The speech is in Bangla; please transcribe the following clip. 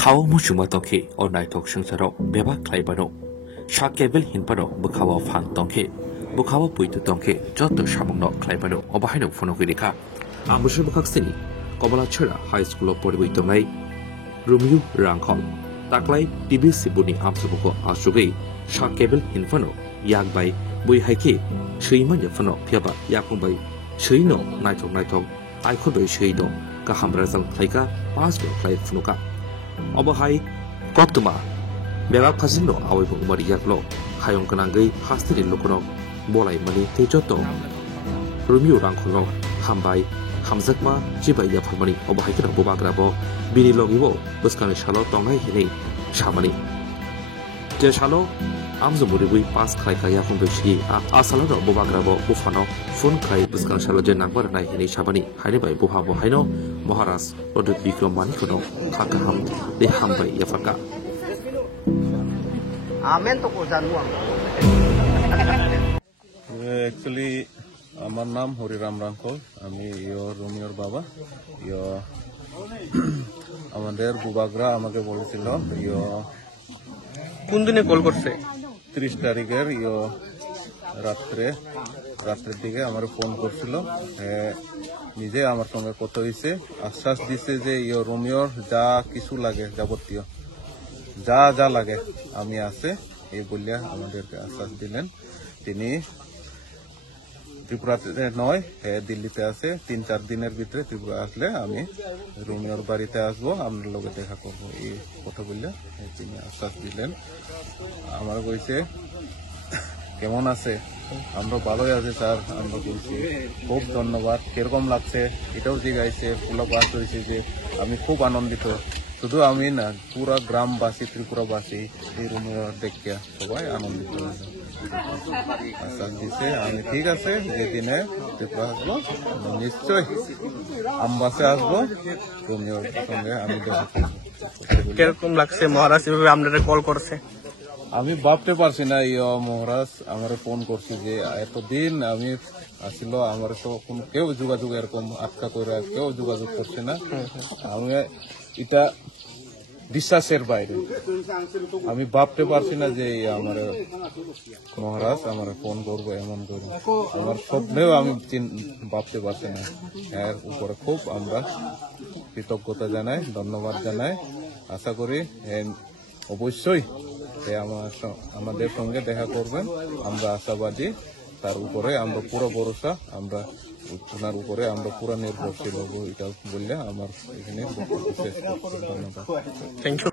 খাওয়া মুসুমা তংখে ও নাইথক সংসারাव বেবা খাইবানো সা কেবল হিনপানো বখাওয়া ফাং তংখে বখাওয়া পুইতো তংখে যত সামংন খাইবানো অবাহাইনো ফোনকে রেখা আমবসে বখাকসিনি কমলা ছড়া হাই স্কুল পড়িবই তংনাই রুমিউ রাংখল তাকলাই টিভি সিবুনি আমসবको आसुगै सा केबल हिनफानो यागबाय बुइ हाइके सैमान यफानो फियाबा याखंबाय सैनो नाइथक आइखोबै सैदो गाहामराजों खायगा पास खाय फुनुका अबहाय कक्तमा बेबा फासिनो आवैबो उमारि याकलो हायं गोनांगै हास्तिरि लुकनो बलाय मनि तेजतो रुमिउ रांखलो हामबाय हामजाकमा जिबाय याफामनि अबहाय गोनां बबाग्राबो बिनि लगिबो बसकानि सालो तंनाय हिनै सामनि जे सालो आमजो मुरिबुइ पास खायखाया फंदोसि आसालानो बबाग्राबो बुफानो फन खाय बसकान सालो जे नांबार नाय हिनै साबनि हायनबाय बुहाबो हायनो महाराज रदुत बिक्रम मानिखनो खाकाहाम दे हामबाय याफाका आमेन तो को जानुआ एक्चुअली আমার নাম হরিরাম রাংখল আমি রুমিওর বাবা আমাদের বুবাগরা আমাকে বলেছিল কোন দিনে কল করছে 30 তারিখের রাত্রের দিকে আমার ফোন করছিল নিজে আমার সঙ্গে কথা হয়েছে আশ্বাস দিছে যে রুমিওর যা কিছু লাগে যাবতীয় যা লাগে আমি আছে এই বলিয়া আমাদেরকে আশ্বাস দিলেন তিনি ত্রিপুরাতে নয় দিল্লিতে আছে 3-4 দিনের ভিতরে ত্রিপুরা আসলে আমি রুমিওর বাড়িতে আসবো আপনার লগে দেখা করবো এই কথা বললে তিনি আশ্বাস দিলেন আমার কইছে কেমন আছে আমরা ভালোই আছি স্যার আমরা বলছি খুব ধন্যবাদ কিরকম লাগছে এটাও জিজ্ঞাসা পুরো পাস হয়েছে যে আমি খুব আনন্দিত শুধু আমি না পুরা গ্রামবাসী ত্রিপুরাবাসী এই রুমিওর দেখিয়া সবাই আনন্দিত আশ্বাস দিছে আমি ঠিক আছে যেদিনে ত্রিপুরা আসবো নিশ্চয় আমবাসে আসবো রুমিওর সঙ্গে আমি দেখা করবো কিরকম লাগছে মহারাজ এভাবে আপনাদের কল করছে আমি ভাবতে পারছি না মহারাজ আমার ফোন করছি যে এতদিন আমি আসছিল আমার তো কেউ যোগাযোগ এরকম আটকা করে কেউ যোগাযোগ করছে না আমি এটা বিশ্বাসের বাইরে আমি ভাবতে পারছি না যে আমার মহারাজ আমার ফোন করবো এমন করে আমার স্বপ্নেও আমি ভাবতে পারছি না এর উপরে খুব আমরা কৃতজ্ঞতা জানাই ধন্যবাদ জানাই আশা করি অবশ্যই আমাদের সঙ্গে দেখা করবেন আমরা আশাবাদী তার উপরে আমরা পুরো ভরসা আমরা ওনার উপরে আমরা পুরো নির্ভরশীল হবো এটা বললে আমার এখানে বক্তব্য শেষ করছি ধন্যবাদ থ্যাংক ইউ